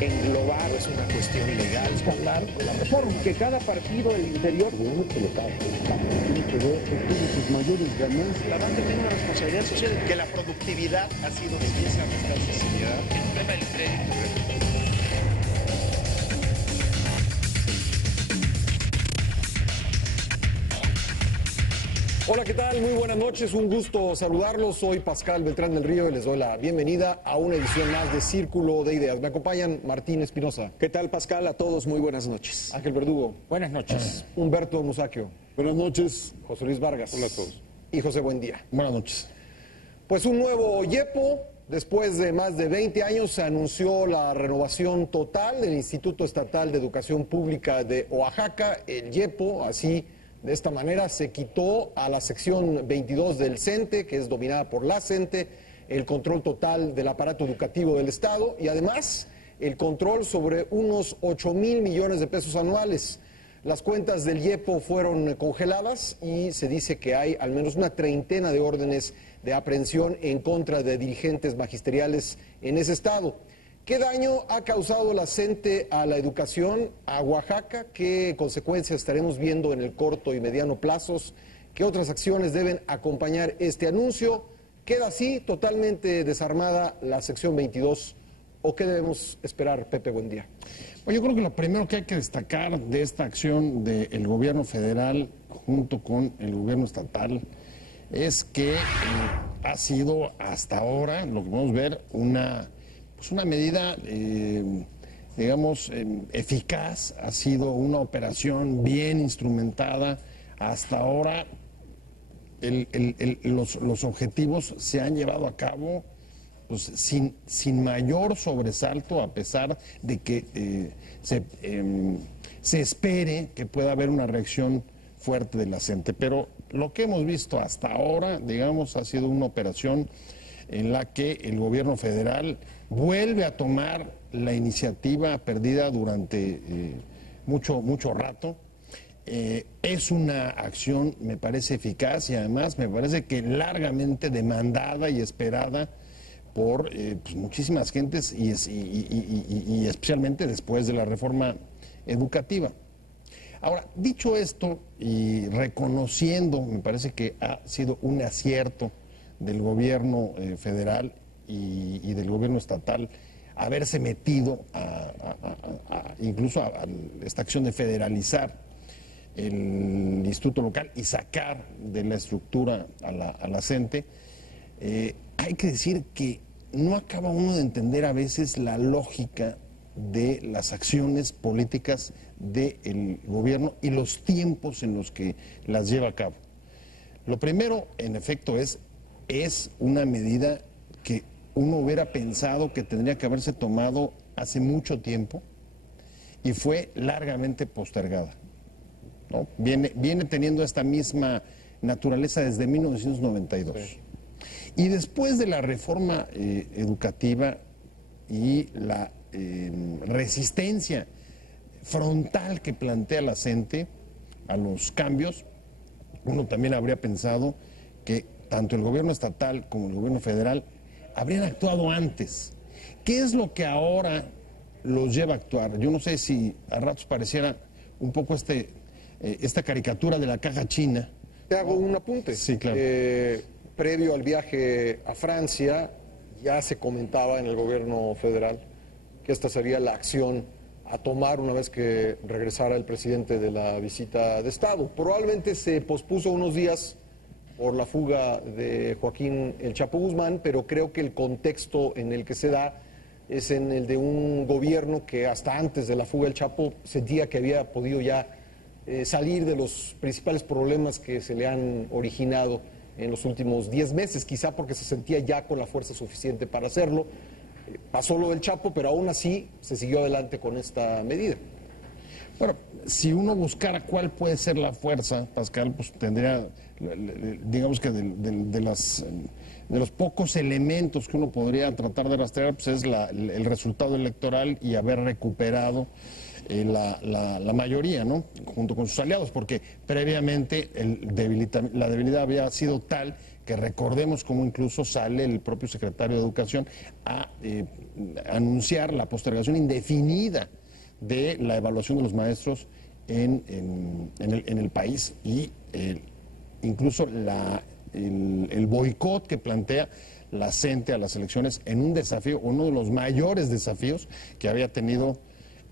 englobar, es una cuestión legal. Es hablar con la reforma. Que cada partido del interior tiene que ver sus mayores ganancias. La banca tiene una responsabilidad social, que la productividad ha sido empieza a restar sociedad. El problema del crédito. Hola, ¿qué tal? Muy buenas noches, un gusto saludarlos. Soy Pascal Beltrán del Río y les doy la bienvenida a una edición más de Círculo de Ideas. Me acompañan Martín Espinosa. ¿Qué tal, Pascal? A todos muy buenas noches. Ángel Verdugo. Buenas noches. Humberto Musacchio. Buenas noches. José Luis Vargas. Hola a todos. Y José Buendía. Buenas noches. Pues un nuevo YEPO. Después de más de 20 años se anunció la renovación total del Instituto Estatal de Educación Pública de Oaxaca, el YEPO, así. De esta manera se quitó a la sección 22 del CENTE, que es dominada por la CENTE, el control total del aparato educativo del Estado y además el control sobre unos 8,000 millones de pesos anuales. Las cuentas del YEPO fueron congeladas y se dice que hay al menos una treintena de órdenes de aprehensión en contra de dirigentes magisteriales en ese estado. ¿Qué daño ha causado la CENTE a la educación, a Oaxaca? ¿Qué consecuencias estaremos viendo en el corto y mediano plazos? ¿Qué otras acciones deben acompañar este anuncio? ¿Queda así totalmente desarmada la sección 22? ¿O qué debemos esperar, Pepe? Buen día. Bueno, yo creo que lo primero que hay que destacar de esta acción del gobierno federal junto con el gobierno estatal es que ha sido hasta ahora, lo que podemos ver, una medida, digamos, eficaz, ha sido una operación bien instrumentada. Hasta ahora los objetivos se han llevado a cabo pues, sin mayor sobresalto, a pesar de que se espere que pueda haber una reacción fuerte de la CENTE. Pero lo que hemos visto hasta ahora, digamos, ha sido una operación en la que el gobierno federal vuelve a tomar la iniciativa perdida durante mucho rato. Es una acción, me parece, eficaz y además me parece que largamente demandada y esperada por pues muchísimas gentes y especialmente después de la reforma educativa. Ahora, dicho esto y reconociendo, me parece que ha sido un acierto del gobierno federal y del gobierno estatal haberse metido incluso a esta acción de federalizar el instituto local y sacar de la estructura a la CENTE. Hay que decir que no acaba uno de entender a veces la lógica de las acciones políticas del gobierno y los tiempos en los que las lleva a cabo. Lo primero, en efecto, es una medida que uno hubiera pensado que tendría que haberse tomado hace mucho tiempo y fue largamente postergada, ¿no? Viene teniendo esta misma naturaleza desde 1992. Sí. Y después de la reforma educativa y la resistencia frontal que plantea la CENTE a los cambios, uno también habría pensado que tanto el gobierno estatal como el gobierno federal habrían actuado antes. ¿Qué es lo que ahora los lleva a actuar? Yo no sé si a ratos pareciera un poco esta caricatura de la caja china. Te hago un apunte. Sí, claro. Previo al viaje a Francia, ya se comentaba en el gobierno federal que esta sería la acción a tomar una vez que regresara el presidente de la visita de Estado. Probablemente se pospuso unos días por la fuga de Joaquín El Chapo Guzmán, pero creo que el contexto en el que se da es en el de un gobierno que hasta antes de la fuga del Chapo sentía que había podido ya salir de los principales problemas que se le han originado en los últimos 10 meses, quizá porque se sentía ya con la fuerza suficiente para hacerlo. Pasó lo del Chapo, pero aún así se siguió adelante con esta medida. Bueno, si uno buscara cuál puede ser la fuerza, Pascal, pues tendría, digamos que de los pocos elementos que uno podría tratar de rastrear, pues es el resultado electoral y haber recuperado la mayoría, ¿no? Junto con sus aliados, porque previamente la debilidad había sido tal que recordemos cómo incluso sale el propio secretario de Educación a anunciar la postergación indefinida de la evaluación de los maestros en el país y incluso el boicot que plantea la CENTE a las elecciones en un desafío, uno de los mayores desafíos que había tenido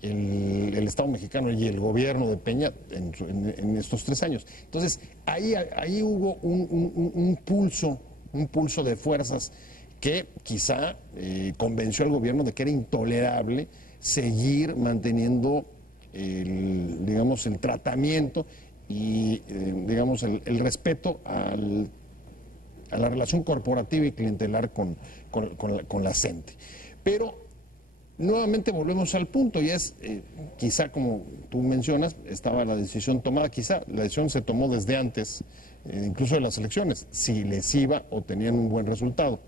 el Estado mexicano y el gobierno de Peña en estos 3 años. Entonces, ahí hubo un pulso de fuerzas que quizá convenció al gobierno de que era intolerable seguir manteniendo el tratamiento y el respeto a la relación corporativa y clientelar con la CENTE. Pero nuevamente volvemos al punto y es, quizá como tú mencionas, estaba la decisión tomada, quizá la decisión se tomó desde antes, incluso de las elecciones, si les iba o tenían un buen resultado.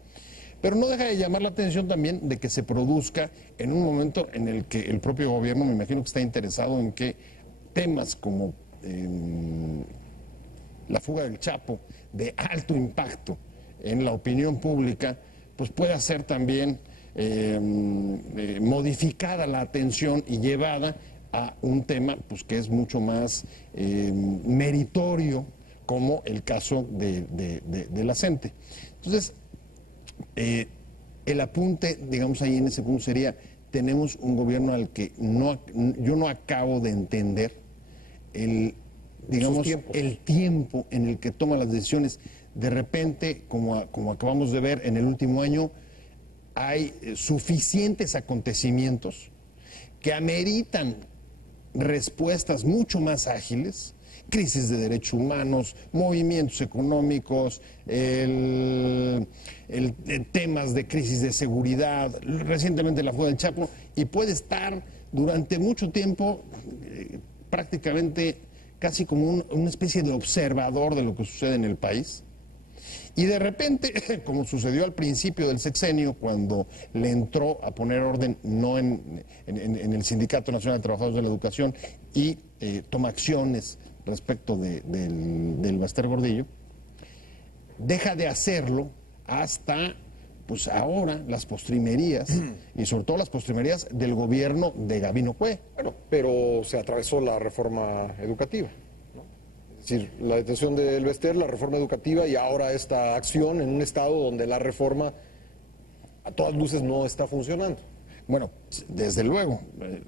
Pero no deja de llamar la atención también de que se produzca en un momento en el que el propio gobierno, me imagino que está interesado en que temas como la fuga del Chapo, de alto impacto en la opinión pública, pues pueda ser también modificada la atención y llevada a un tema pues que es mucho más meritorio, como el caso de la CENTE. Entonces, el apunte, digamos, ahí en ese punto sería, tenemos un gobierno al que yo no acabo de entender el tiempo en el que toma las decisiones. De repente, como acabamos de ver en el último año, hay suficientes acontecimientos que ameritan respuestas mucho más ágiles, crisis de derechos humanos, movimientos económicos, temas de crisis de seguridad, recientemente la fuga del Chapo, y puede estar durante mucho tiempo prácticamente casi como una especie de observador de lo que sucede en el país. Y de repente, como sucedió al principio del sexenio, cuando le entró a poner orden no en el Sindicato Nacional de Trabajadores de la Educación y toma acciones respecto del Baster Gordillo, deja de hacerlo hasta, pues ahora, las postrimerías, y sobre todo las postrimerías del gobierno de Gabino Cue. Bueno, pero se atravesó la reforma educativa, ¿no? Es decir, la detención del Baster, la reforma educativa y ahora esta acción en un estado donde la reforma a todas luces no está funcionando. Bueno, desde luego,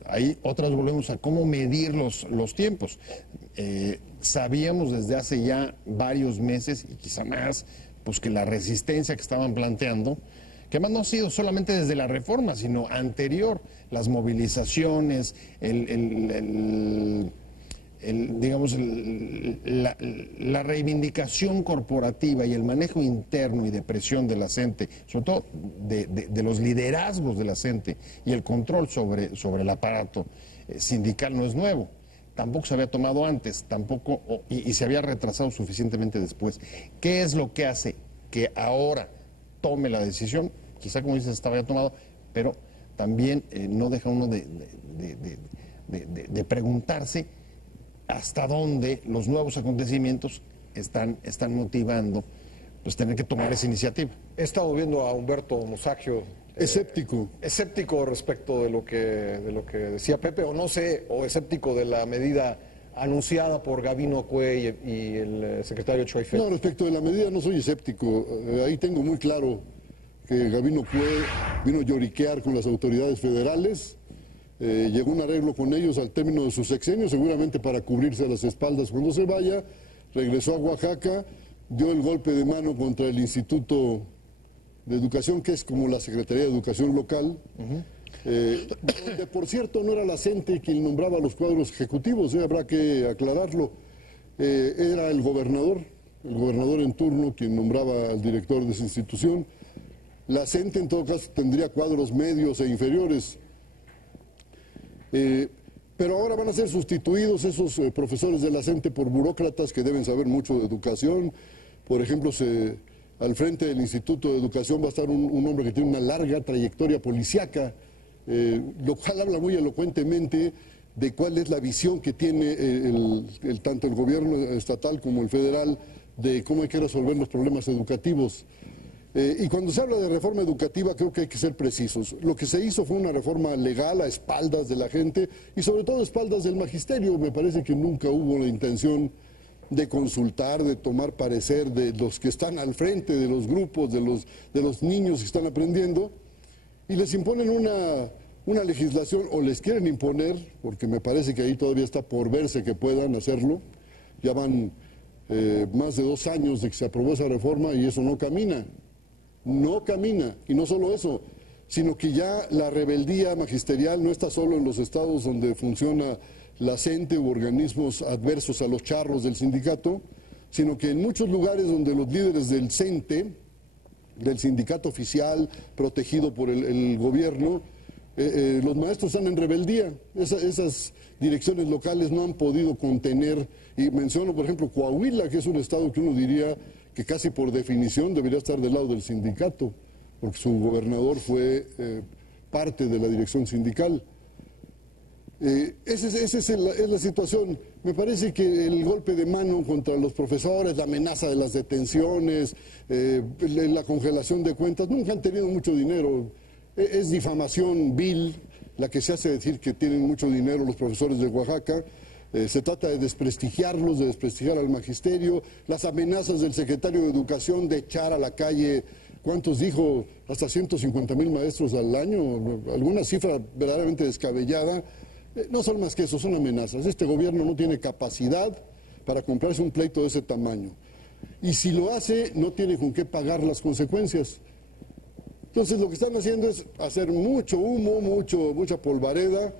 ahí otra vez volvemos a cómo medir los tiempos. Sabíamos desde hace ya varios meses y quizá más, pues que la resistencia que estaban planteando, que además no ha sido solamente desde la reforma, sino anterior, las movilizaciones, la reivindicación corporativa y el manejo interno y de presión de la CENTE, sobre todo de los liderazgos de la CENTE y el control sobre el aparato sindical no es nuevo. Tampoco se había tomado antes, y se había retrasado suficientemente después. ¿Qué es lo que hace que ahora tome la decisión? Quizá, como dices, estaba ya tomado, pero también no deja uno de preguntarse hasta dónde los nuevos acontecimientos están motivando pues tener que tomar esa iniciativa. He estado viendo a Humberto Musacchio escéptico respecto de lo que decía Pepe, o no sé, o escéptico de la medida anunciada por Gabino Cue y el secretario Choy Fed. No, respecto de la medida no soy escéptico. Ahí tengo muy claro que Gabino Cue vino a lloriquear con las autoridades federales, llegó a un arreglo con ellos al término de su sexenio, seguramente para cubrirse las espaldas cuando se vaya, regresó a Oaxaca, dio el golpe de mano contra el Instituto de Educación, que es como la Secretaría de Educación local, donde por cierto no era la CENTE quien nombraba los cuadros ejecutivos, habrá que aclararlo, era el gobernador en turno quien nombraba al director de esa institución. La CENTE en todo caso tendría cuadros medios e inferiores, pero ahora van a ser sustituidos esos profesores de la CENTE por burócratas que deben saber mucho de educación. Por ejemplo, al frente del Instituto de Educación va a estar un hombre que tiene una larga trayectoria policíaca, lo cual habla muy elocuentemente de cuál es la visión que tiene tanto el gobierno estatal como el federal de cómo hay que resolver los problemas educativos. Y cuando se habla de reforma educativa creo que hay que ser precisos. Lo que se hizo fue una reforma legal a espaldas de la gente y sobre todo a espaldas del magisterio. Me parece que nunca hubo la intención de consultar, de tomar parecer de los que están al frente de los grupos, de los niños que están aprendiendo, y les imponen una legislación, o les quieren imponer, porque me parece que ahí todavía está por verse que puedan hacerlo. Ya van más de 2 años de que se aprobó esa reforma y eso no camina. No camina, y no solo eso, sino que ya la rebeldía magisterial no está solo en los estados donde funciona la CENTE u organismos adversos a los charros del sindicato, sino que en muchos lugares donde los líderes del CENTE, del sindicato oficial protegido por el gobierno, los maestros están en rebeldía. Esas direcciones locales no han podido contener, y menciono por ejemplo Coahuila, que es un estado que uno diría que casi por definición debería estar del lado del sindicato, porque su gobernador fue parte de la dirección sindical. Esa es la situación. Me parece que el golpe de mano contra los profesores, la amenaza de las detenciones, la congelación de cuentas, nunca han tenido mucho dinero. Es difamación vil la que se hace decir que tienen mucho dinero los profesores de Oaxaca. Se trata de desprestigiarlos, de desprestigiar al magisterio, las amenazas del secretario de Educación de echar a la calle, ¿cuántos dijo? Hasta 150,000 maestros al año, alguna cifra verdaderamente descabellada. No son más que eso, son amenazas. Este gobierno no tiene capacidad para comprarse un pleito de ese tamaño. Y si lo hace, no tiene con qué pagar las consecuencias. Entonces lo que están haciendo es hacer mucho humo, mucha polvareda,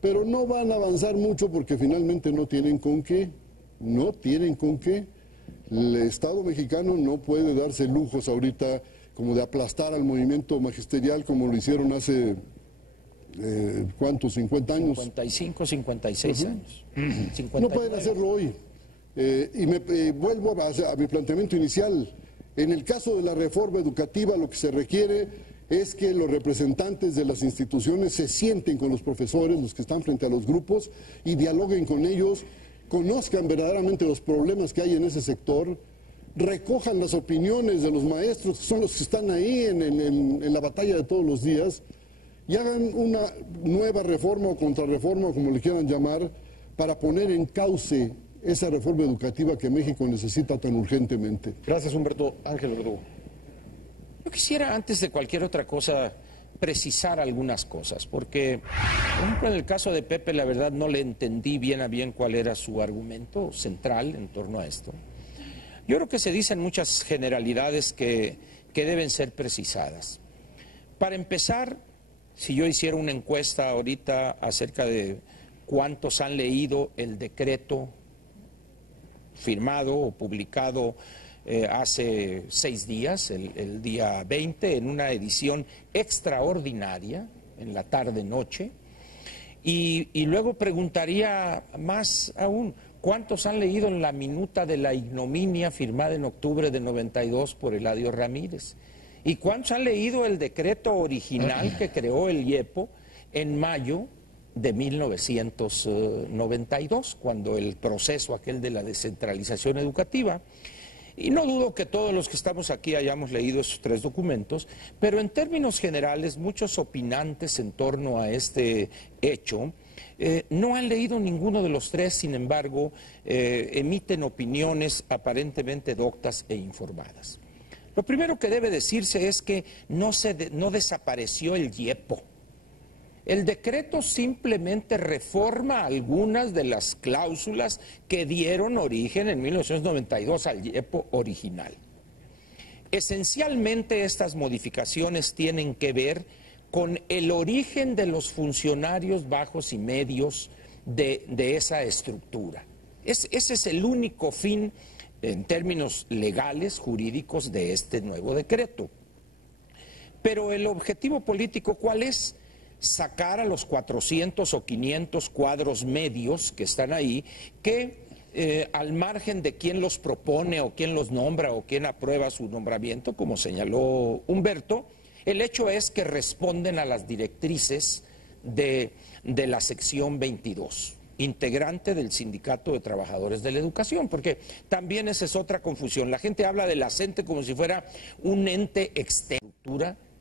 pero no van a avanzar mucho porque finalmente no tienen con qué. No tienen con qué. El Estado mexicano no puede darse lujos ahorita como de aplastar al movimiento magisterial como lo hicieron hace, ¿cuántos? 50 años. 55, 56 años. 59. No pueden hacerlo hoy. Vuelvo a mi planteamiento inicial. En el caso de la reforma educativa, lo que se requiere es que los representantes de las instituciones se sienten con los profesores, los que están frente a los grupos, y dialoguen con ellos, conozcan verdaderamente los problemas que hay en ese sector, recojan las opiniones de los maestros, que son los que están ahí en la batalla de todos los días, y hagan una nueva reforma o contrarreforma, como le quieran llamar, para poner en cauce esa reforma educativa que México necesita tan urgentemente. Gracias, Humberto. Ángel Verdugo. Yo quisiera, antes de cualquier otra cosa, precisar algunas cosas, porque, por ejemplo, en el caso de Pepe, la verdad no le entendí bien a bien cuál era su argumento central en torno a esto. Yo creo que se dicen muchas generalidades que deben ser precisadas. Para empezar, si yo hiciera una encuesta ahorita acerca de cuántos han leído el decreto firmado o publicado hace 6 días, el día 20, en una edición extraordinaria, en la tarde-noche, y luego preguntaría más aún, ¿cuántos han leído en la minuta de la ignominia firmada en octubre de 92 por Eladio Ramírez? ¿Y cuántos han leído el decreto original que creó el IEPO en mayo de 1992, cuando el proceso aquel de la descentralización educativa? Y no dudo que todos los que estamos aquí hayamos leído esos 3 documentos, pero en términos generales muchos opinantes en torno a este hecho no han leído ninguno de los 3, sin embargo, emiten opiniones aparentemente doctas e informadas. Lo primero que debe decirse es que no desapareció el IEPO. El decreto simplemente reforma algunas de las cláusulas que dieron origen en 1992 al IEPO original. Esencialmente estas modificaciones tienen que ver con el origen de los funcionarios bajos y medios de esa estructura. Ese es el único fin en términos legales, jurídicos, de este nuevo decreto. Pero el objetivo político, ¿cuál es? Sacar a los 400 o 500 cuadros medios que están ahí, que al margen de quién los propone o quién los nombra o quién aprueba su nombramiento, como señaló Humberto, el hecho es que responden a las directrices de la sección 22. integrante del Sindicato de Trabajadores de la Educación, porque también esa es otra confusión. La gente habla de la CENTE como si fuera un ente externo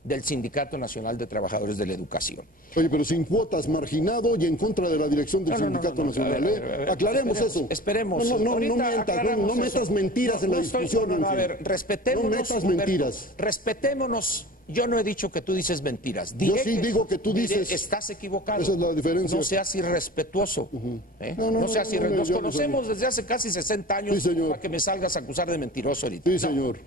del Sindicato Nacional de Trabajadores de la Educación. Oye, pero sin cuotas, marginado y en contra de la dirección del Sindicato Nacional. A ver, aclaremos eso. Esperemos. No metas mentiras en la discusión. A ver, respetémonos. No metas mentiras. Respetémonos. Yo no he dicho que tú dices mentiras. Yo sí digo que tú dices. Estás equivocado. Esa es la diferencia. No seas irrespetuoso. No seas irrespetuoso. Nos conocemos desde hace casi 60 años para que me salgas a acusar de mentiroso ahorita. Sí, señor.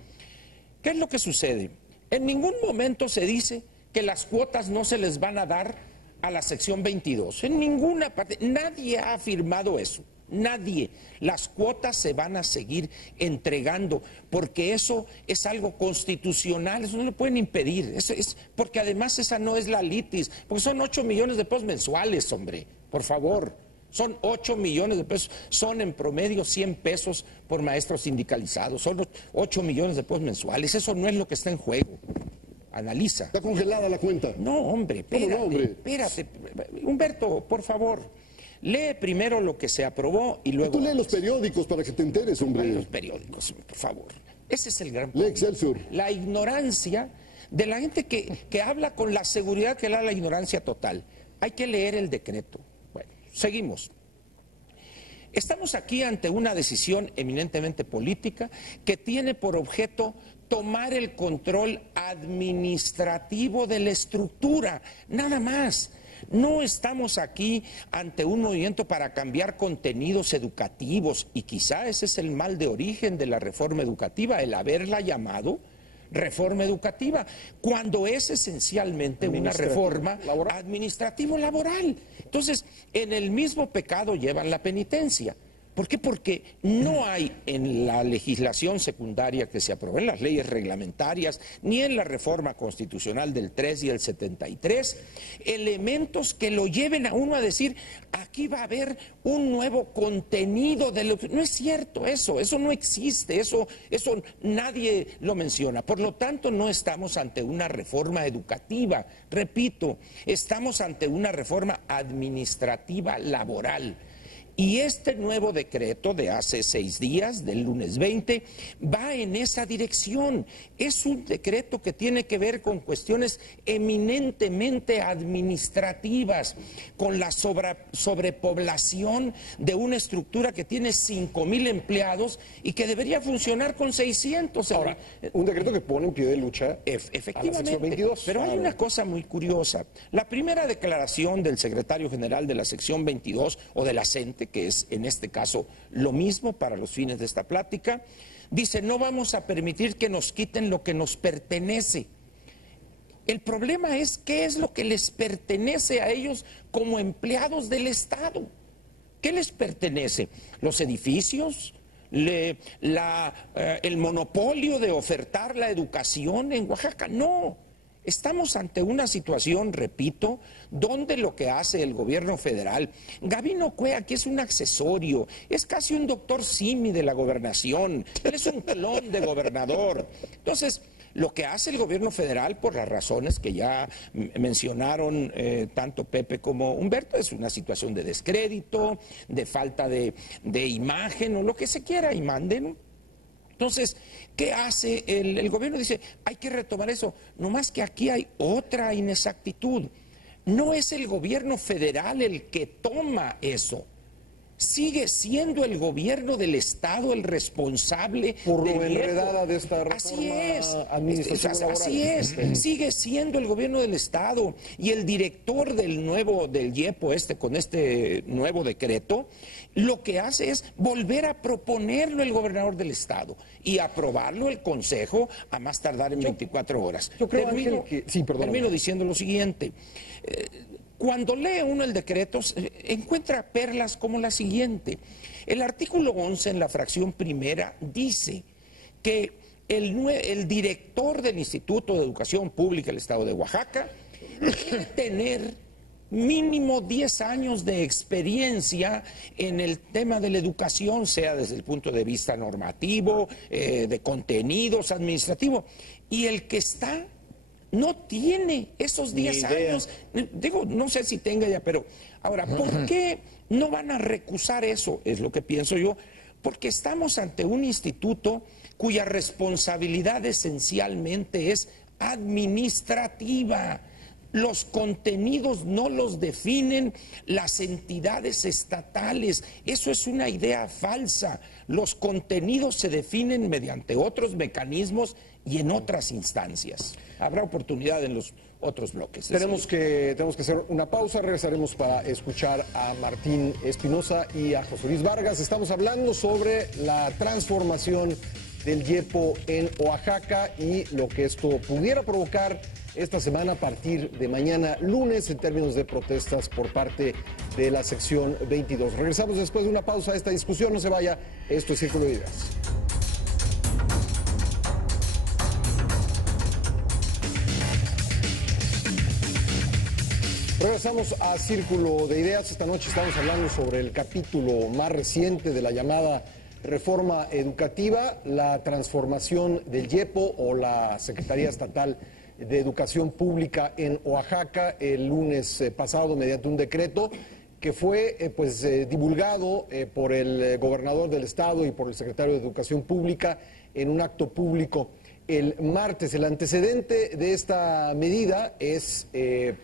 ¿Qué es lo que sucede? En ningún momento se dice que las cuotas no se les van a dar a la sección 22. En ninguna parte. Nadie ha afirmado eso. Nadie. Las cuotas se van a seguir entregando porque eso es algo constitucional, eso no lo pueden impedir. Porque además esa no es la litis, porque son 8 millones de pesos mensuales, hombre, por favor. Son 8 millones de pesos, son en promedio 100 pesos por maestro sindicalizado, son 8 millones de pesos mensuales, eso no es lo que está en juego. Analiza. Está congelada la cuenta. No, hombre, espérate. Humberto, por favor. Lee primero lo que se aprobó y luego... Tú lee los periódicos para que te enteres, hombre. Los periódicos, por favor. Ese es el gran problema. Lee Excelsior. La ignorancia de la gente que habla con la seguridad que le da la ignorancia total. Hay que leer el decreto. Bueno, seguimos. Estamos aquí ante una decisión eminentemente política que tiene por objeto tomar el control administrativo de la estructura, nada más. No estamos aquí ante un movimiento para cambiar contenidos educativos y quizá ese es el mal de origen de la reforma educativa, el haberla llamado reforma educativa, cuando es esencialmente una reforma administrativo-laboral. Entonces, en el mismo pecado llevan la penitencia. ¿Por qué? Porque no hay en la legislación secundaria que se aprobó, en las leyes reglamentarias, ni en la reforma constitucional del 3 y el 73, elementos que lo lleven a uno a decir, aquí va a haber un nuevo contenido de lo que... No es cierto eso no existe, eso nadie lo menciona. Por lo tanto, no estamos ante una reforma educativa, repito, estamos ante una reforma administrativa laboral. Y este nuevo decreto de hace 6 días, del lunes 20, va en esa dirección. Es un decreto que tiene que ver con cuestiones eminentemente administrativas, con la sobrepoblación de una estructura que tiene 5,000 empleados y que debería funcionar con 600. Ahora, un decreto que pone en pie de lucha efectivamente, a la sección 22. Pero hay una cosa muy curiosa. La primera declaración del secretario general de la sección 22 o de la CENTE, que es en este caso lo mismo para los fines de esta plática, dice, no vamos a permitir que nos quiten lo que nos pertenece. El problema es qué es lo que les pertenece a ellos como empleados del Estado. ¿Qué les pertenece? ¿Los edificios? ¿El monopolio de ofertar la educación en Oaxaca? No. Estamos ante una situación, repito, donde lo que hace el gobierno federal, Gabino Cue aquí es un accesorio, es casi un doctor Simi de la gobernación, él es un clon de gobernador. Entonces, lo que hace el gobierno federal, por las razones que ya mencionaron tanto Pepe como Humberto, es una situación de descrédito, de falta de imagen o lo que se quiera y manden. Entonces, ¿qué hace el gobierno? Dice, hay que retomar eso. No más que aquí hay otra inexactitud. No es el gobierno federal el que toma eso. Sigue siendo el gobierno del Estado el responsable por lo enredada de esta reforma administrativa laboral. Así es, sigue siendo el gobierno del Estado y el director del IEPO con este nuevo decreto, lo que hace es volver a proponerlo el gobernador del Estado y aprobarlo el Consejo a más tardar en 24 horas. Yo creo termino diciendo lo siguiente. Cuando lee uno el decreto, encuentra perlas como la siguiente. El artículo 11 en la fracción primera dice que el director del Instituto de Educación Pública del Estado de Oaxaca debe tener mínimo 10 años de experiencia en el tema de la educación, sea desde el punto de vista normativo, de contenidos, administrativo. Y el que está no tiene esos 10 años. Digo, no sé si tenga ya, pero ahora, ¿por qué no van a recusar eso? Es lo que pienso yo. Porque estamos ante un instituto cuya responsabilidad esencialmente es administrativa. Los contenidos no los definen las entidades estatales. Eso es una idea falsa. Los contenidos se definen mediante otros mecanismos y en otras instancias. Habrá oportunidad en los otros bloques. Tenemos que hacer una pausa, regresaremos para escuchar a Martín Espinosa y a José Luis Vargas. Estamos hablando sobre la transformación del YEPO en Oaxaca y lo que esto pudiera provocar esta semana a partir de mañana lunes en términos de protestas por parte de la sección 22. Regresamos después de una pausa a esta discusión, no se vaya, esto es Círculo de Ideas. Regresamos a Círculo de Ideas. Esta noche estamos hablando sobre el capítulo más reciente de la llamada reforma educativa, la transformación del YEPO o la Secretaría Estatal de Educación Pública en Oaxaca el lunes pasado mediante un decreto que fue divulgado por el gobernador del estado y por el secretario de Educación Pública en un acto público el martes. El antecedente de esta medida es el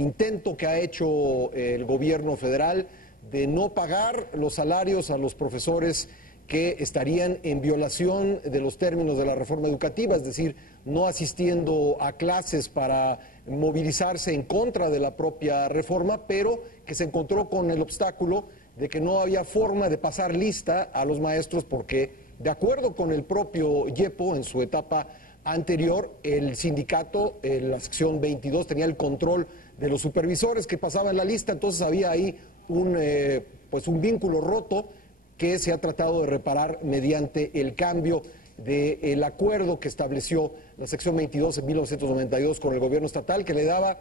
intento que ha hecho el gobierno federal de no pagar los salarios a los profesores que estarían en violación de los términos de la reforma educativa, es decir, no asistiendo a clases para movilizarse en contra de la propia reforma, pero que se encontró con el obstáculo de que no había forma de pasar lista a los maestros porque, de acuerdo con el propio YEPO en su etapa anterior, el sindicato, la sección 22, tenía el control de los supervisores que pasaban la lista, entonces había ahí un vínculo roto que se ha tratado de reparar mediante el cambio del acuerdo que estableció la sección 22 en 1992 con el gobierno estatal, que le daba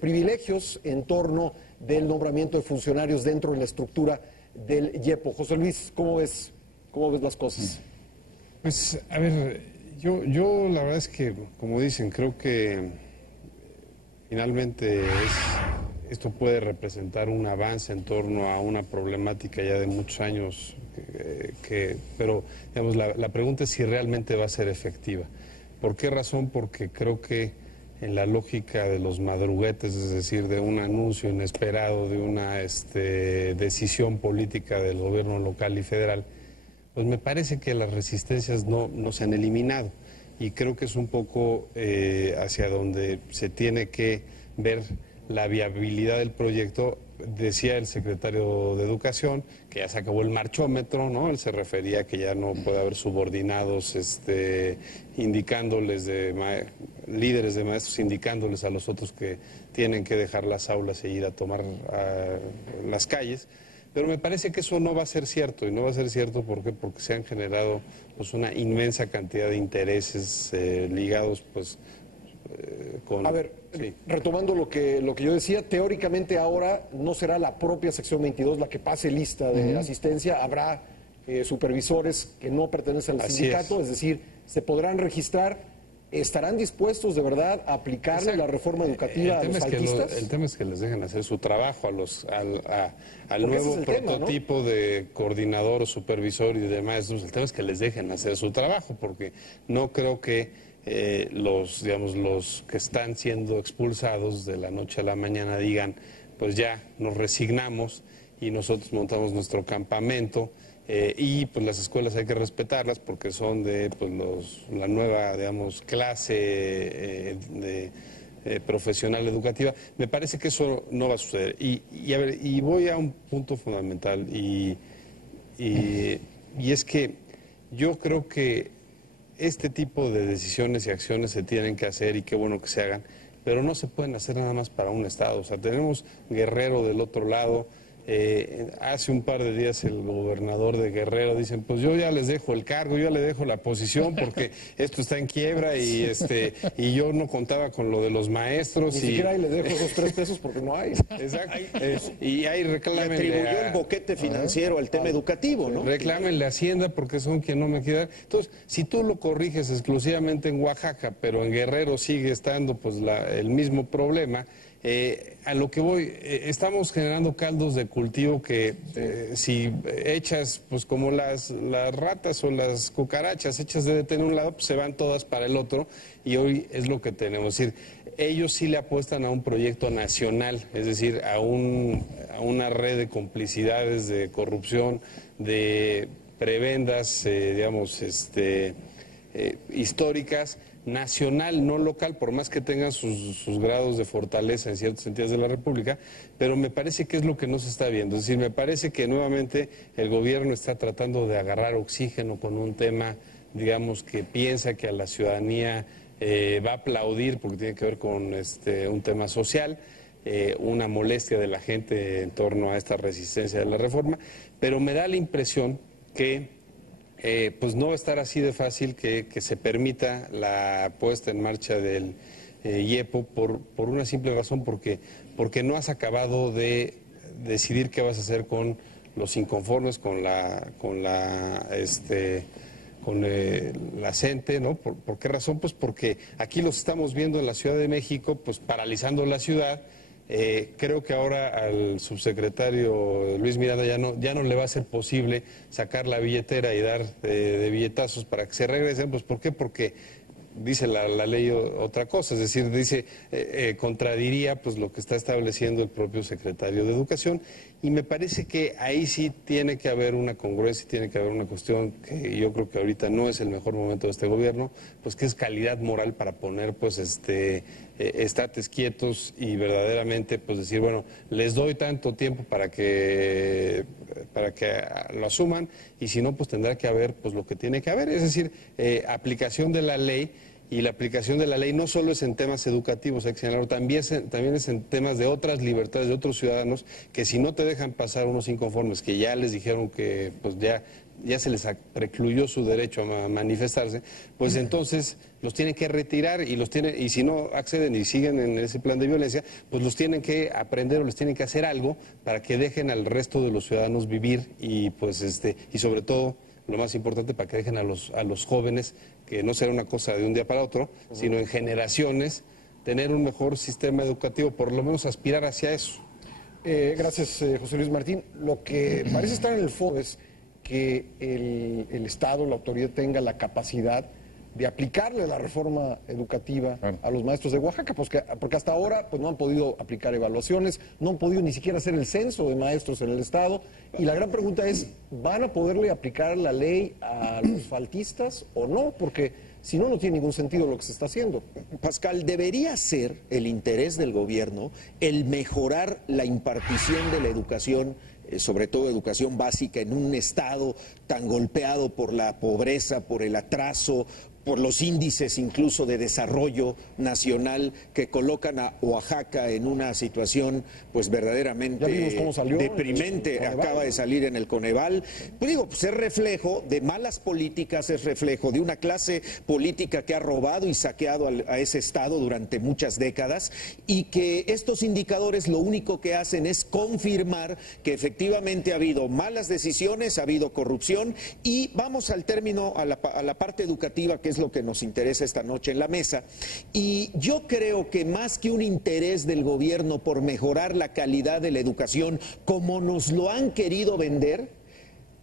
privilegios en torno del nombramiento de funcionarios dentro de la estructura del YEPO. José Luis, ¿cómo ves las cosas? Pues, a ver, yo la verdad es que, como dicen, creo que finalmente esto puede representar un avance en torno a una problemática ya de muchos años, pero digamos, la pregunta es si realmente va a ser efectiva. ¿Por qué razón? Porque creo que en la lógica de los madruguetes, es decir, de un anuncio inesperado, de una decisión política del gobierno local y federal, pues me parece que las resistencias no se han eliminado y creo que es un poco hacia donde se tiene que ver la viabilidad del proyecto. Decía el secretario de Educación que ya se acabó el marchómetro, ¿no? Él se refería a que ya no puede haber subordinados indicándoles líderes de maestros indicándoles a los otros que tienen que dejar las aulas e ir a tomar las calles. Pero me parece que eso no va a ser cierto, y no va a ser cierto porque se han generado una inmensa cantidad de intereses ligados con... A ver, sí. Retomando lo que yo decía, teóricamente ahora no será la propia sección 22 la que pase lista de asistencia, habrá supervisores que no pertenecen al sindicato, es decir, se podrán registrar. ¿Estarán dispuestos de verdad a aplicar la reforma educativa a los altistas? El tema es que les dejen hacer su trabajo al nuevo prototipo, ¿no?, de coordinador o supervisor y de maestros. El tema es que les dejen hacer su trabajo, porque no creo que los que están siendo expulsados de la noche a la mañana digan, pues ya nos resignamos y nosotros montamos nuestro campamento. Y pues las escuelas hay que respetarlas porque son de la nueva, clase profesional educativa. Me parece que eso no va a suceder. Y voy a un punto fundamental y es que yo creo que este tipo de decisiones y acciones se tienen que hacer y qué bueno que se hagan, pero no se pueden hacer nada más para un estado. O sea, tenemos Guerrero del otro lado, Hace un par de días el gobernador de Guerrero dicen, pues yo ya les dejo el cargo, yo ya le dejo la posición porque esto está en quiebra y yo no contaba con lo de los maestros. Ni siquiera ahí le dejo esos 3 pesos porque no hay. Exacto. Y ahí reclámenle. Atribuyó el boquete financiero al tema educativo, ¿no? Reclámenle a Hacienda porque son quien no me quiere dar. Entonces, si tú lo corriges exclusivamente en Oaxaca, pero en Guerrero sigue estando pues el mismo problema, a lo que voy, estamos generando caldos de cultivo que si echas, pues como las ratas o las cucarachas, echas de un lado, pues se van todas para el otro, y hoy es lo que tenemos. Es decir, ellos sí le apuestan a un proyecto nacional, es decir, a una red de complicidades, de corrupción, de prebendas, digamos, históricas, nacional, no local, por más que tengan sus grados de fortaleza en ciertas entidades de la República, pero me parece que es lo que no se está viendo. Es decir, me parece que nuevamente el gobierno está tratando de agarrar oxígeno con un tema, digamos, que piensa que a la ciudadanía va a aplaudir porque tiene que ver con un tema social, una molestia de la gente en torno a esta resistencia de la reforma, pero me da la impresión que pues no va a estar así de fácil que se permita la puesta en marcha del IEPO por una simple razón, porque no has acabado de decidir qué vas a hacer con los inconformes, con la CENTE, ¿no? ¿Por qué razón? Pues porque aquí los estamos viendo en la Ciudad de México, pues paralizando la ciudad. Creo que ahora al subsecretario Luis Miranda ya no le va a ser posible sacar la billetera y dar de billetazos para que se regresen. Pues ¿por qué? Porque dice la ley otra cosa, es decir, dice contradiría pues lo que está estableciendo el propio secretario de Educación, y me parece que ahí sí tiene que haber una congruencia, tiene que haber una cuestión que yo creo que ahorita no es el mejor momento de este gobierno, pues que es calidad moral para poner pues estates quietos y verdaderamente pues decir, bueno, les doy tanto tiempo para que lo asuman, y si no pues tendrá que haber pues lo que tiene que haber, es decir, aplicación de la ley. Y la aplicación de la ley no solo es en temas educativos, hay que señalarlo, también es en temas de otras libertades de otros ciudadanos, que si no te dejan pasar unos inconformes que ya les dijeron que pues ya se les precluyó su derecho a manifestarse, pues entonces los tienen que retirar y si no acceden y siguen en ese plan de violencia, pues los tienen que aprender o les tienen que hacer algo para que dejen al resto de los ciudadanos vivir y pues y sobre todo lo más importante, para que dejen a los jóvenes, que no será una cosa de un día para otro, sino en generaciones, tener un mejor sistema educativo, por lo menos aspirar hacia eso. Gracias, José Luis Martín. Lo que parece estar en el fondo es que el Estado, la autoridad, tenga la capacidad de aplicarle la reforma educativa a los maestros de Oaxaca, porque hasta ahora pues no han podido aplicar evaluaciones, no han podido ni siquiera hacer el censo de maestros en el Estado, y la gran pregunta es, ¿van a poderle aplicar la ley a los faltistas o no? Porque si no, no tiene ningún sentido lo que se está haciendo. Pascal, debería ser el interés del gobierno el mejorar la impartición de la educación, sobre todo educación básica, en un estado tan golpeado por la pobreza, por el atraso, por los índices incluso de desarrollo nacional que colocan a Oaxaca en una situación pues verdaderamente deprimente. Acaba de salir en el Coneval. Pues digo, pues es reflejo de malas políticas, es reflejo de una clase política que ha robado y saqueado a ese estado durante muchas décadas, y que estos indicadores lo único que hacen es confirmar que efectivamente ha habido malas decisiones, ha habido corrupción. Y vamos al término, a la parte educativa, que es lo que nos interesa esta noche en la mesa, y yo creo que más que un interés del gobierno por mejorar la calidad de la educación, como nos lo han querido vender,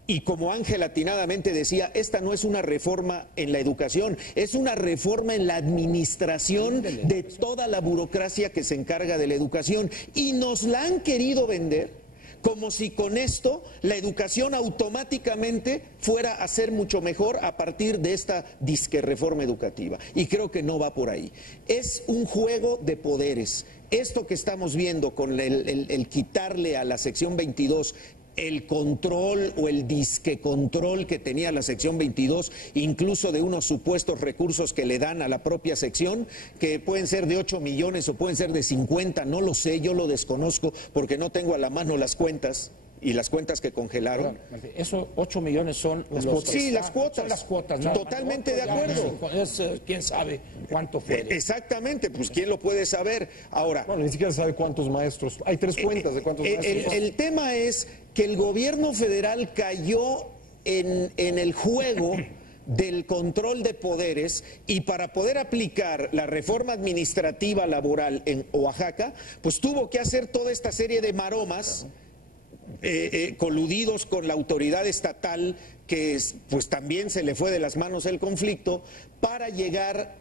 y como Ángel atinadamente decía, esta no es una reforma en la educación, es una reforma en la administración de toda la burocracia que se encarga de la educación, y nos la han querido vender como si con esto la educación automáticamente fuera a ser mucho mejor a partir de esta disque reforma educativa. Y creo que no va por ahí. Es un juego de poderes. Esto que estamos viendo con el quitarle a la sección 22 el control o el disque control que tenía la sección 22, incluso de unos supuestos recursos que le dan a la propia sección, que pueden ser de 8 millones o pueden ser de 50, no lo sé, yo lo desconozco porque no tengo a la mano las cuentas. Y las cuentas que congelaron. Esos 8 millones son las cuotas. Sí, las cuotas. Son las cuotas. No, totalmente de acuerdo. ¿Quién sabe cuánto fue? Exactamente, pues ¿quién lo puede saber? Ahora. Bueno, ni siquiera sabe cuántos maestros. Hay 3 cuentas de cuántos maestros. El tema es que el gobierno federal cayó en el juego del control de poderes, y para poder aplicar la reforma administrativa laboral en Oaxaca, pues tuvo que hacer toda esta serie de maromas. Coludidos con la autoridad estatal, que pues también se le fue de las manos el conflicto, para llegar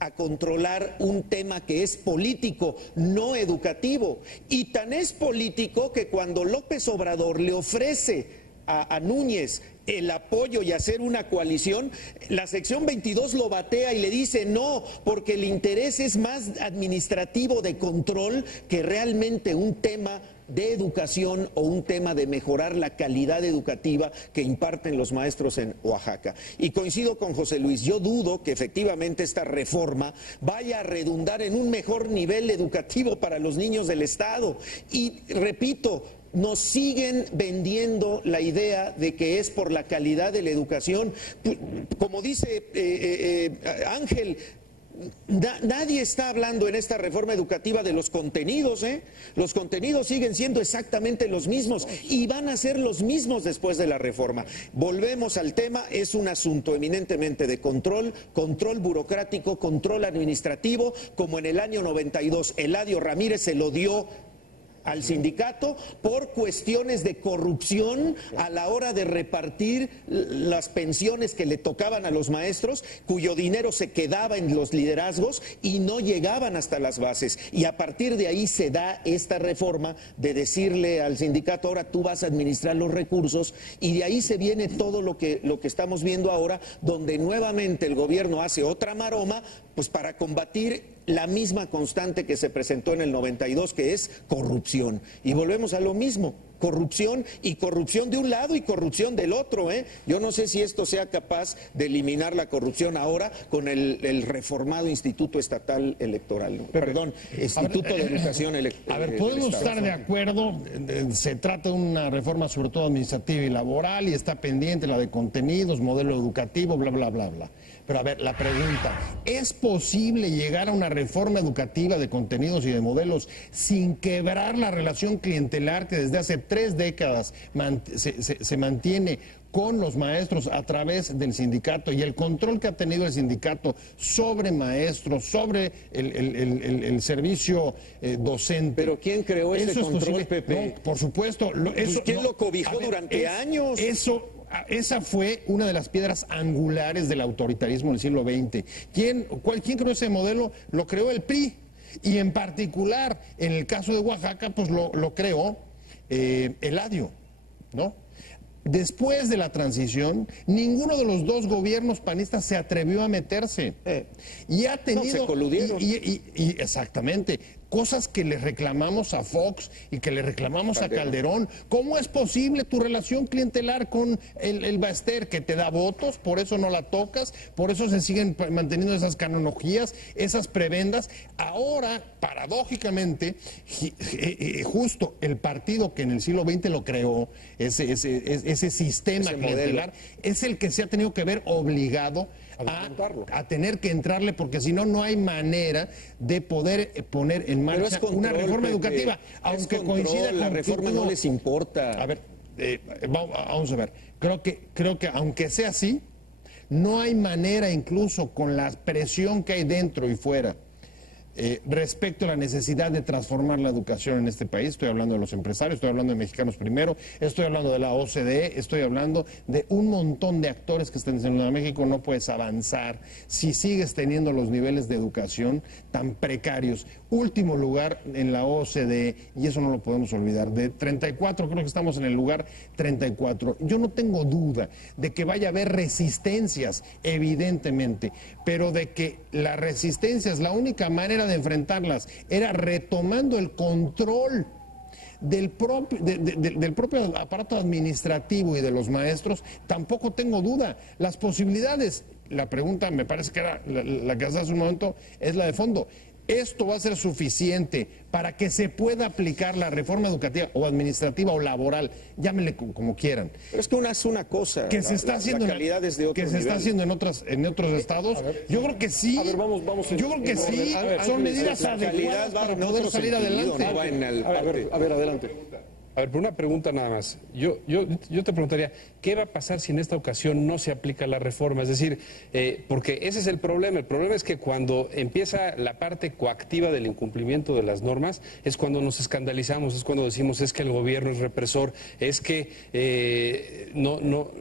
a controlar un tema que es político, no educativo. Y tan es político que cuando López Obrador le ofrece a Núñez el apoyo y hacer una coalición, la sección 22 lo batea y le dice no, porque el interés es más administrativo de control que realmente un tema de educación o un tema de mejorar la calidad educativa que imparten los maestros en Oaxaca. Y coincido con José Luis, yo dudo que efectivamente esta reforma vaya a redundar en un mejor nivel educativo para los niños del Estado. Y repito, nos siguen vendiendo la idea de que es por la calidad de la educación. Como dice Ángel, nadie está hablando en esta reforma educativa de los contenidos, ¿eh? Los contenidos siguen siendo exactamente los mismos y van a ser los mismos después de la reforma. Volvemos al tema, es un asunto eminentemente de control burocrático, control administrativo, como en el año 92 Eladio Ramírez se lo dio al sindicato por cuestiones de corrupción a la hora de repartir las pensiones que le tocaban a los maestros, cuyo dinero se quedaba en los liderazgos y no llegaban hasta las bases. Y a partir de ahí se da esta reforma de decirle al sindicato, ahora tú vas a administrar los recursos, y de ahí se viene todo lo que estamos viendo ahora, donde nuevamente el gobierno hace otra maroma, pues para combatir la misma constante que se presentó en el 92, que es corrupción. Y volvemos a lo mismo, corrupción, y corrupción de un lado y corrupción del otro, ¿eh? Yo no sé si esto sea capaz de eliminar la corrupción ahora con el reformado Instituto Estatal Electoral, perdón, Instituto de Educación Electoral. A ver, podemos estar de acuerdo, se trata de una reforma sobre todo administrativa y laboral, y está pendiente la de contenidos, modelo educativo, bla, bla, bla, bla. Pero a ver, la pregunta, ¿es posible llegar a una reforma educativa de contenidos y de modelos sin quebrar la relación clientelar que desde hace 3 décadas se mantiene con los maestros a través del sindicato, y el control que ha tenido el sindicato sobre maestros, sobre el servicio docente? ¿Pero quién creó ese control, Pepe? No, por supuesto. ¿Quién lo cobijó durante años? Esa fue una de las piedras angulares del autoritarismo del siglo XX. ¿Quién creó ese modelo? Lo creó el PRI. Y en particular, en el caso de Oaxaca, pues lo creó Eladio, ¿no? Después de la transición, ninguno de los 2 gobiernos panistas se atrevió a meterse. Y ha tenido... No, se coludieron. Exactamente. Cosas que le reclamamos a Fox y que le reclamamos a Calderón. ¿Cómo es posible tu relación clientelar con el Baester, que te da votos, por eso no la tocas, por eso se siguen manteniendo esas canonologías, esas prebendas? Ahora, paradójicamente, justo el partido que en el siglo XX lo creó, ese sistema clientelar, es el que se ha tenido que ver obligado a tener que entrarle, porque si no, no hay manera de poder poner en marcha una reforma educativa, aunque coincida con la reforma no les importa. A ver, vamos a ver, creo que aunque sea así, no hay manera, incluso con la presión que hay dentro y fuera, respecto a la necesidad de transformar la educación en este país. Estoy hablando de los empresarios, estoy hablando de Mexicanos Primero, estoy hablando de la OCDE, estoy hablando de un montón de actores que están diciendo: México, no puedes avanzar si sigues teniendo los niveles de educación tan precarios. Último lugar en la OCDE, y eso no lo podemos olvidar. De 34, creo que estamos en el lugar 34. Yo no tengo duda de que vaya a haber resistencias, evidentemente, pero de que las resistencias, la única manera de enfrentarlas era retomando el control del propio aparato administrativo y de los maestros, tampoco tengo duda. Las posibilidades, la pregunta me parece que era la que hace hace un momento, es la de fondo. ¿Esto va a ser suficiente para que se pueda aplicar la reforma educativa o administrativa o laboral? Llámenle como quieran. Pero es que una es una cosa, que se está haciendo, está haciendo en otros estados. Yo creo que sí. Yo creo que sí. Son medidas adecuadas para poder salir adelante. A ver, adelante. A ver, por una pregunta nada más. Yo te preguntaría, ¿qué va a pasar si en esta ocasión no se aplica la reforma? Es decir, porque ese es el problema. El problema es que cuando empieza la parte coactiva del incumplimiento de las normas, es cuando nos escandalizamos, es cuando decimos es que el gobierno es represor, es que no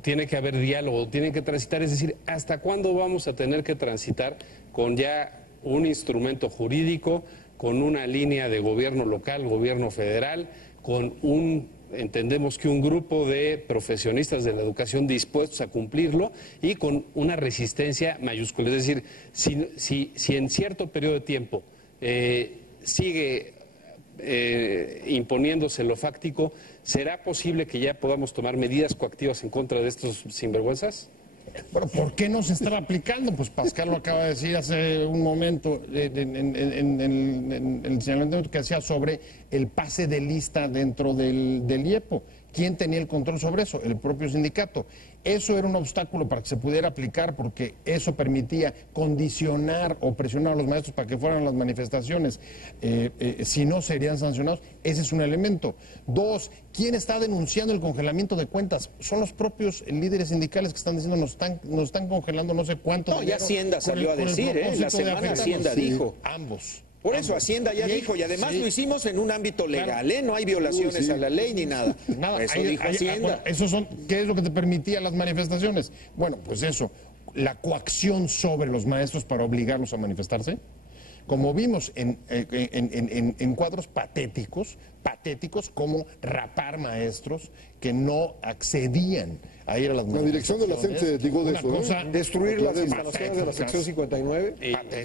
tiene que haber diálogo, tienen que transitar. Es decir, ¿hasta cuándo vamos a tener que transitar con ya un instrumento jurídico, con una línea de gobierno local, gobierno federal, con entendemos que un grupo de profesionistas de la educación dispuestos a cumplirlo y con una resistencia mayúscula? Es decir, si en cierto periodo de tiempo sigue imponiéndose lo fáctico, ¿será posible que ya podamos tomar medidas coactivas en contra de estos sinvergüenzas? Bueno, ¿por qué no se estaba aplicando? Pues Pascal lo acaba de decir hace un momento en el señalamiento que hacía sobre el pase de lista dentro del IEPO. ¿Quién tenía el control sobre eso? El propio sindicato. Eso era un obstáculo para que se pudiera aplicar porque eso permitía condicionar o presionar a los maestros para que fueran a las manifestaciones. Si no, serían sancionados. Ese es un elemento. Dos, ¿quién está denunciando el congelamiento de cuentas? Son los propios líderes sindicales que están diciendo nos están congelando no sé cuánto. No, ya Hacienda salió a decir, la semana Hacienda dijo. Ambos. Por eso Hacienda ya dijo, y además lo hicimos en un ámbito legal, no hay violaciones a la ley ni nada. Eso dijo Hacienda. ¿Qué es lo que te permitía las manifestaciones? Bueno, pues eso, la coacción sobre los maestros para obligarlos a manifestarse. Como vimos en cuadros patéticos como rapar maestros que no accedían a ir a las La dirección de la CENTE dijo de eso, destruir las instalaciones de la sección 59,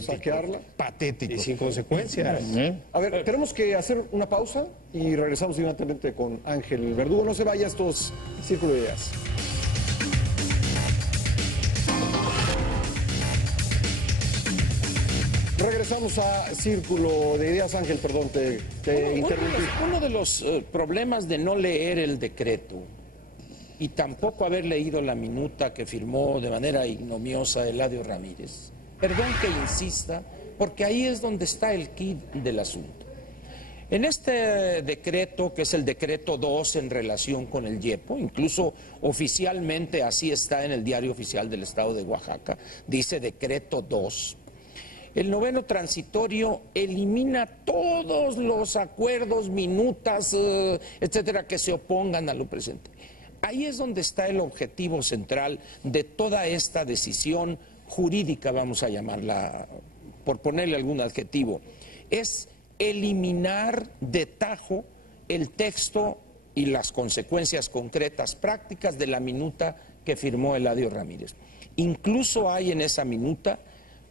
saquearla. Patético. Y sin consecuencias. A ver, tenemos que hacer una pausa y regresamos inmediatamente con Ángel Verdugo. No se vaya, estos Círculo de Ideas. Regresamos a Círculo de Ideas. Ángel, perdón, te interrumpí. Uno de los problemas de no leer el decreto y tampoco haber leído la minuta que firmó de manera ignomiosa Eladio Ramírez, perdón que insista, porque ahí es donde está el quid del asunto. En este decreto, que es el decreto 2 en relación con el IEPO, incluso oficialmente así está en el Diario Oficial del Estado de Oaxaca, dice decreto 2, el noveno transitorio elimina todos los acuerdos, minutas, etcétera, que se opongan a lo presente. Ahí es donde está el objetivo central de toda esta decisión jurídica, vamos a llamarla, por ponerle algún adjetivo, es eliminar de tajo el texto y las consecuencias concretas prácticas de la minuta que firmó Eladio Ramírez. Incluso hay en esa minuta,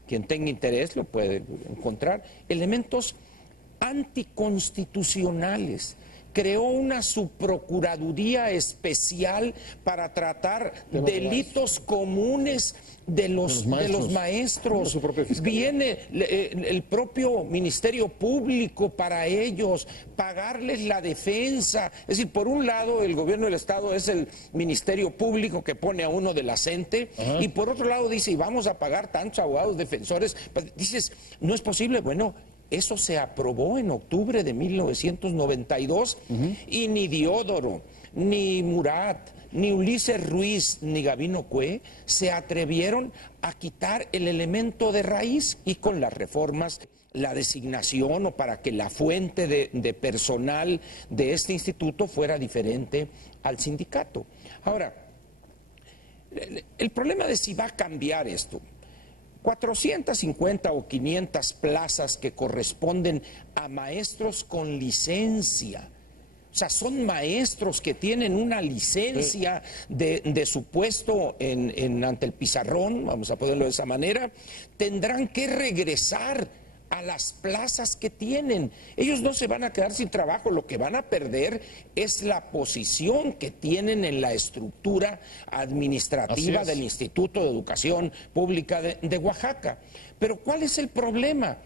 quien tenga interés lo puede encontrar, elementos anticonstitucionales. Creó una subprocuraduría especial para tratar delitos comunes de los maestros. Viene el propio Ministerio Público para ellos, pagarles la defensa. Es decir, por un lado el gobierno del Estado es el Ministerio Público que pone a uno de la CENTE, y por otro lado dice, y vamos a pagar tantos abogados defensores. Dices, no es posible. Bueno, eso se aprobó en octubre de 1992 y ni Diodoro, ni Murat, ni Ulises Ruiz, ni Gabino Cue se atrevieron a quitar el elemento de raíz, y con las reformas, la designación o para que la fuente de personal de este instituto fuera diferente al sindicato. Ahora, el problema de si va a cambiar esto, 450 o 500 plazas que corresponden a maestros con licencia. O sea, son maestros que tienen una licencia de su puesto ante el pizarrón, vamos a ponerlo de esa manera, tendrán que regresar a las plazas que tienen. Ellos no se van a quedar sin trabajo, lo que van a perder es la posición que tienen en la estructura administrativa del Instituto de Educación Pública de Oaxaca. Pero ¿cuál es el problema?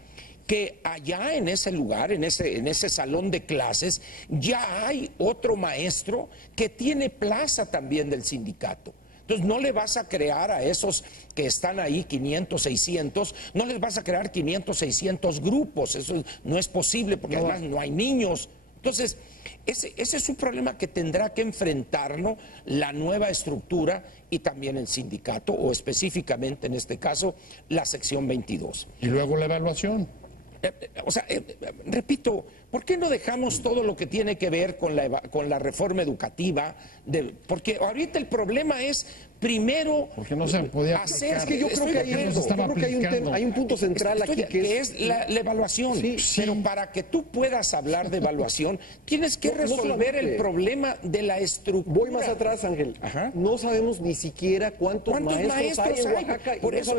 Que allá en ese lugar, en ese salón de clases, ya hay otro maestro que tiene plaza también del sindicato. Entonces no le vas a crear a esos que están ahí 500, 600, no les vas a crear 500, 600 grupos, eso no es posible porque además no hay niños. Entonces, ese es un problema que tendrá que enfrentarnos la nueva estructura y también el sindicato, o específicamente en este caso, la sección 22. Y luego la evaluación. Repito, ¿por qué no dejamos todo lo que tiene que ver con la reforma educativa? Porque ahorita el problema es, primero, porque no se podía hacer... Es que yo creo que hay un punto central aquí que es la evaluación. Sí. Pero para que tú puedas hablar de evaluación, tienes que resolver el problema de la estructura. Voy más atrás, Ángel. Ajá. No sabemos ni siquiera cuántos maestros hay en Oaxaca. Por eso,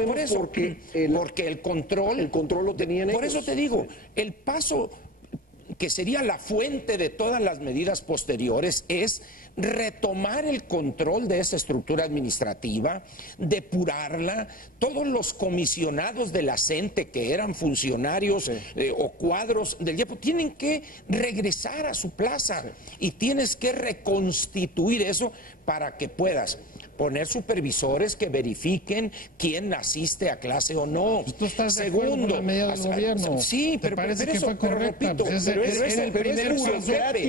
porque el control lo tenían ellos. Por eso te digo, el paso que sería la fuente de todas las medidas posteriores es retomar el control de esa estructura administrativa, depurarla. Todos los comisionados de la CENTE que eran funcionarios o cuadros del IEPO tienen que regresar a su plaza y tienes que reconstituir eso para que puedas poner supervisores que verifiquen quién asiste a clase o no. ¿Tú estás segundo con la medida del gobierno? Sí, pero parece que eso, fue correcta. Pero es el primer paso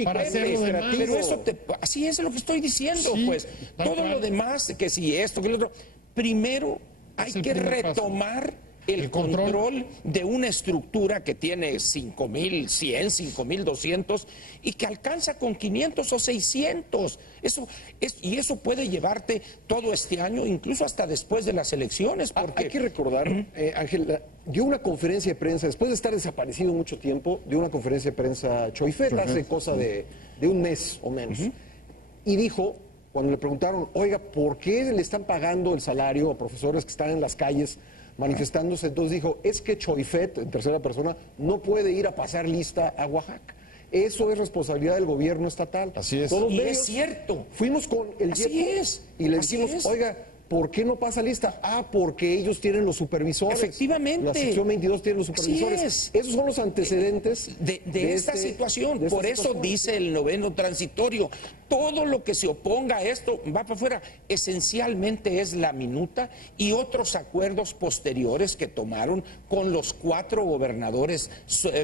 para hacer lo demás. Pero eso así es lo que estoy diciendo, sí, pues. Todo lo demás, que si esto, que lo otro. Primero hay que retomar el control de una estructura que tiene 5,100, 5,200 y que alcanza con 500 o 600. Y eso puede llevarte todo este año, incluso hasta después de las elecciones. Porque... Hay que recordar, Ángel, dio una conferencia de prensa, después de estar desaparecido mucho tiempo, dio una conferencia de prensa Choifet, hace cosa de un mes o menos. Y dijo, cuando le preguntaron, oiga, ¿por qué le están pagando el salario a profesores que están en las calles manifestándose? Entonces dijo, es que Choifet, en tercera persona, no puede ir a pasar lista a Oaxaca. Eso es responsabilidad del gobierno estatal. Así es. Todos y es cierto. Fuimos con el IEPO y le dijimos, oiga, ¿por qué no pasa lista? Porque ellos tienen los supervisores. Efectivamente. La sección 22 tiene los supervisores. Esos son los antecedentes de esta situación. Por eso dice el noveno transitorio, todo lo que se oponga a esto va para afuera. Esencialmente es la minuta y otros acuerdos posteriores que tomaron con los 4 gobernadores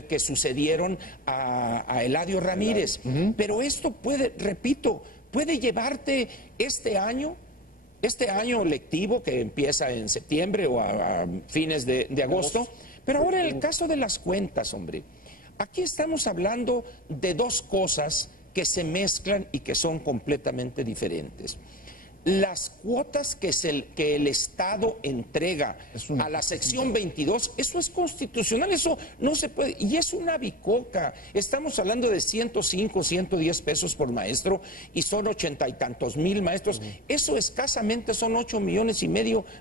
que sucedieron a Eladio Ramírez. Pero esto puede, repito, puede llevarte este año lectivo que empieza en septiembre o a fines de agosto. Pero ahora en el caso de las cuentas, hombre, aquí estamos hablando de dos cosas que se mezclan y que son completamente diferentes. Las cuotas que el Estado entrega a la sección 22, eso es constitucional, eso no se puede, y es una bicoca. Estamos hablando de 105, 110 pesos por maestro y son 80 y tantos mil maestros. Eso escasamente son 8,5 millones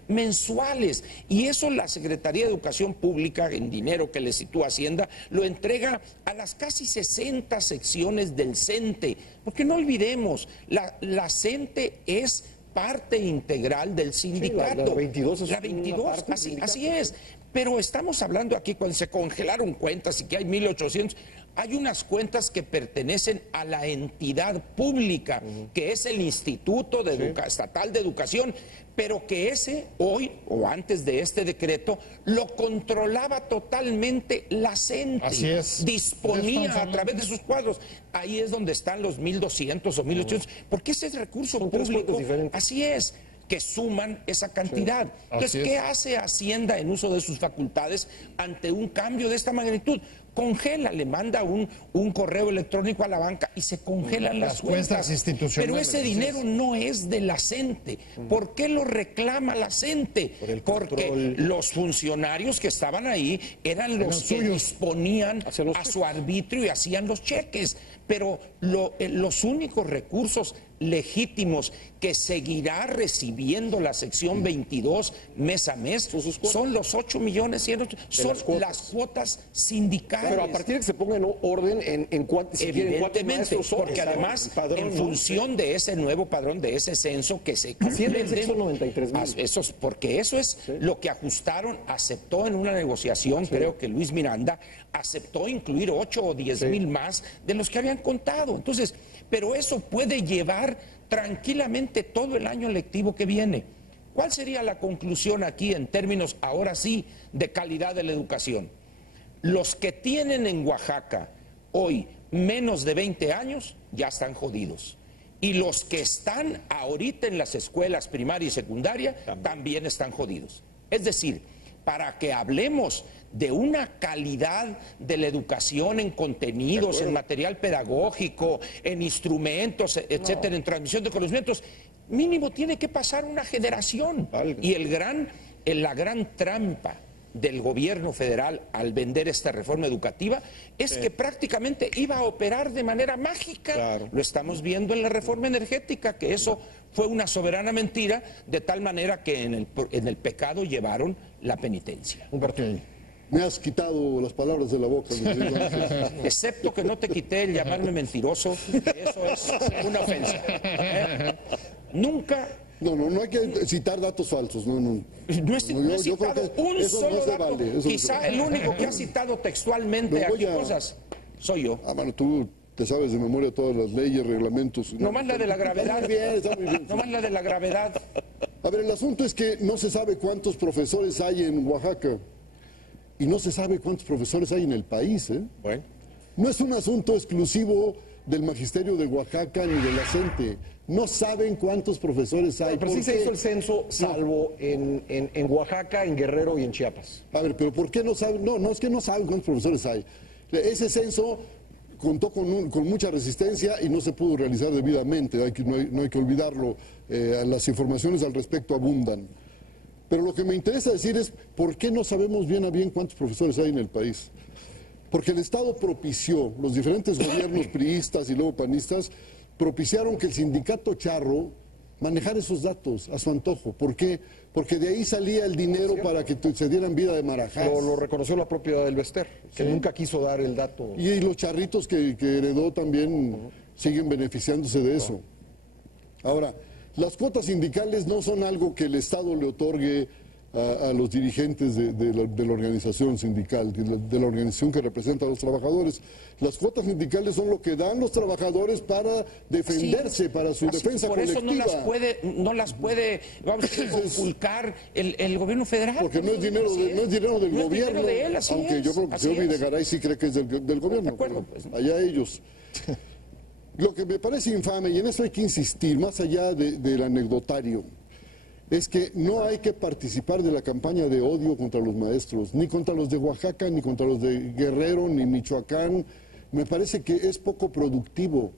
mensuales. Y eso la Secretaría de Educación Pública, en dinero que le sitúa Hacienda, lo entrega a las casi 60 secciones del CENTE. Porque no olvidemos, la CENTE es parte integral del sindicato. Sí, la 22 es la 22, así es. Pero estamos hablando aquí, cuando se congelaron cuentas y que hay 1,800, hay unas cuentas que pertenecen a la entidad pública, que es el Instituto Estatal de Educación, pero que ese hoy, o antes de este decreto, lo controlaba totalmente la CENTE. Así es. Disponía a través de sus cuadros. Ahí es donde están los 1,200 o 1,800, porque ese es recurso público. Así es, que suman esa cantidad. Sí, entonces, ¿qué hace Hacienda en uso de sus facultades ante un cambio de esta magnitud? Congela, le manda un correo electrónico a la banca y se congelan las cuentas institucionales. Pero ese dinero no es de la CENTE. ¿Por qué lo reclama la CENTE? Porque los funcionarios que estaban ahí eran los que disponían a su arbitrio y hacían los cheques. Pero los únicos recursos legítimos que seguirá recibiendo la sección 22 mes a mes son los 8 millones, son las cuotas sindicales. Pero a partir de que se ponga en orden en cuántos, evidentemente, porque además en función de ese nuevo padrón, de ese censo que se asciende el censo 93,000. Porque eso es lo que ajustaron, aceptó en una negociación, creo que Luis Miranda aceptó incluir 8 o 10,000 más de los que habían contado. Entonces, pero eso puede llevar tranquilamente todo el año lectivo que viene. ¿Cuál sería la conclusión aquí en términos, ahora sí, de calidad de la educación? Los que tienen en Oaxaca hoy menos de 20 años ya están jodidos. Y los que están ahorita en las escuelas primaria y secundaria también están jodidos. Es decir, para que hablemos de una calidad de la educación en contenidos, en material pedagógico, en instrumentos, etcétera, en transmisión de conocimientos, mínimo tiene que pasar una generación. Y la gran trampa del gobierno federal al vender esta reforma educativa es que prácticamente iba a operar de manera mágica. Claro. Lo estamos viendo en la reforma energética, que eso fue una soberana mentira, de tal manera que en el pecado llevaron la penitencia. Me has quitado las palabras de la boca. Excepto que no te quité el llamarme mentiroso, que eso es una ofensa. Nunca... No hay que citar datos falsos. No he citado un solo dato. Vale, quizá el único que ha citado textualmente aquí cosas soy yo. Bueno, tú te sabes de memoria todas las leyes, reglamentos. Nomás la de la gravedad. Está muy bien. Nomás la de la gravedad. A ver, el asunto es que no se sabe cuántos profesores hay en Oaxaca y no se sabe cuántos profesores hay en el país. Bueno. No es un asunto exclusivo del magisterio de Oaxaca ni de la CENTE. No saben cuántos profesores hay. Pero sí se hizo el censo, salvo en Oaxaca, en Guerrero y en Chiapas. A ver, pero ¿por qué no saben? No, es que no saben cuántos profesores hay. Ese censo contó con mucha resistencia y no se pudo realizar debidamente. No hay que olvidarlo. Las informaciones al respecto abundan. Pero lo que me interesa decir es, ¿por qué no sabemos bien a bien cuántos profesores hay en el país? Porque el Estado propició, los diferentes gobiernos priistas y luego panistas, propiciaron que el sindicato charro manejara esos datos a su antojo. ¿Por qué? Porque de ahí salía el dinero para que se dieran vida de marajás. Lo reconoció la propia del Bester, que nunca quiso dar el dato. Y los charritos que heredó también siguen beneficiándose de eso. Ahora, las cuotas sindicales no son algo que el Estado le otorgue a los dirigentes de la organización sindical, de la organización que representa a los trabajadores. Las cuotas sindicales son lo que dan los trabajadores para defenderse, para su defensa colectiva. Por eso no las puede vamos a conculcar el gobierno federal. Porque no es dinero del gobierno, de él, aunque yo creo que el señor Videgaray sí cree que es del gobierno. De acuerdo, pues. Allá ellos. Lo que me parece infame, y en eso hay que insistir, más allá del anecdotario, es que no hay que participar de la campaña de odio contra los maestros, ni contra los de Oaxaca, ni contra los de Guerrero, ni Michoacán. Me parece que es poco productivo.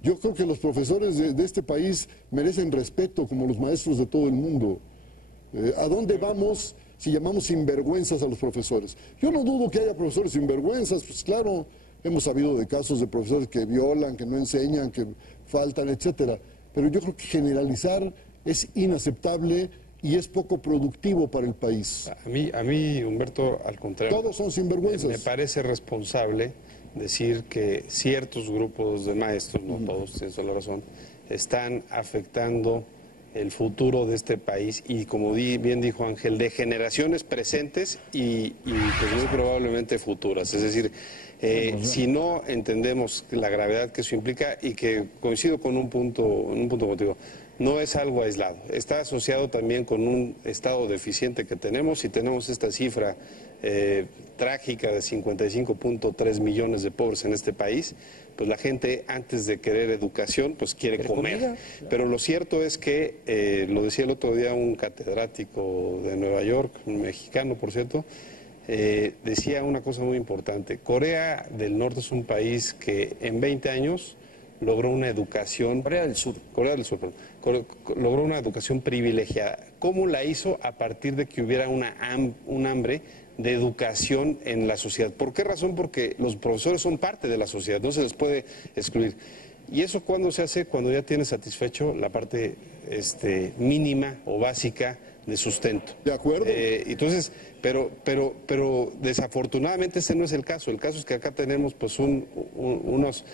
Yo creo que los profesores de este país merecen respeto como los maestros de todo el mundo. ¿A dónde vamos si llamamos sinvergüenzas a los profesores? Yo no dudo que haya profesores sinvergüenzas, pues claro, hemos sabido de casos de profesores que violan, que no enseñan, que faltan, etcétera. Pero yo creo que generalizar es inaceptable y es poco productivo para el país. A mí, Humberto, al contrario. Todos son sinvergüenzas. Me parece responsable decir que ciertos grupos de maestros, no todos, tienes toda la razón, están afectando el futuro de este país y, como bien dijo Ángel, de generaciones presentes y pues muy probablemente futuras. Es decir, si no entendemos la gravedad que eso implica, y que coincido con un punto contigo, no es algo aislado, está asociado también con un estado deficiente que tenemos, y tenemos esta cifra trágica de 55.3 millones de pobres en este país. Pues la gente, antes de querer educación, pues quiere comer. Pero lo cierto es que, lo decía el otro día un catedrático de Nueva York, un mexicano por cierto, decía una cosa muy importante. Corea del Norte es un país que en 20 años logró una educación... Corea del Sur, perdón. Logró una educación privilegiada. ¿Cómo la hizo? A partir de que hubiera un hambre de educación en la sociedad. ¿Por qué razón? Porque los profesores son parte de la sociedad, no se les puede excluir. ¿Y eso cuándo se hace? Cuando ya tienes satisfecho la parte mínima o básica de sustento. De acuerdo. Entonces, pero desafortunadamente ese no es el caso. El caso es que acá tenemos pues unos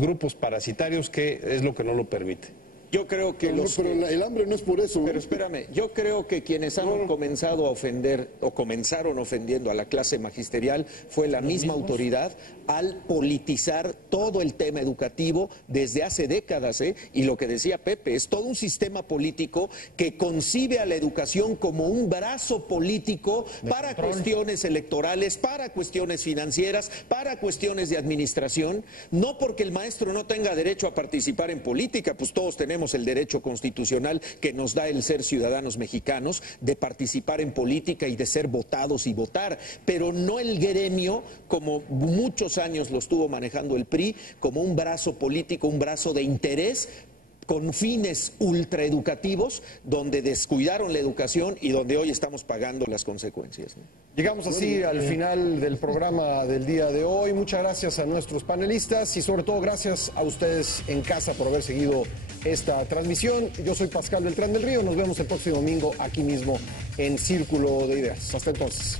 grupos parasitarios que es lo que no lo permite. Yo creo que pero el hambre no es por eso. Pero espérame, yo creo que quienes han comenzado a ofender o comenzaron ofendiendo a la clase magisterial fue la misma autoridad al politizar todo el tema educativo desde hace décadas, y lo que decía Pepe, es todo un sistema político que concibe a la educación como un brazo político para cuestiones electorales, para cuestiones financieras, para cuestiones de administración, no porque el maestro no tenga derecho a participar en política, pues todos tenemos el derecho constitucional que nos da el ser ciudadanos mexicanos de participar en política y de ser votados y votar, pero no el gremio como muchos años lo estuvo manejando el PRI, como un brazo político, un brazo de interés con fines ultraeducativos, donde descuidaron la educación y donde hoy estamos pagando las consecuencias, ¿no? Llegamos así al final del programa del día de hoy. Muchas gracias a nuestros panelistas y sobre todo gracias a ustedes en casa por haber seguido esta transmisión. Yo soy Pascal Beltrán del Río. Nos vemos el próximo domingo aquí mismo en Círculo de Ideas. Hasta entonces.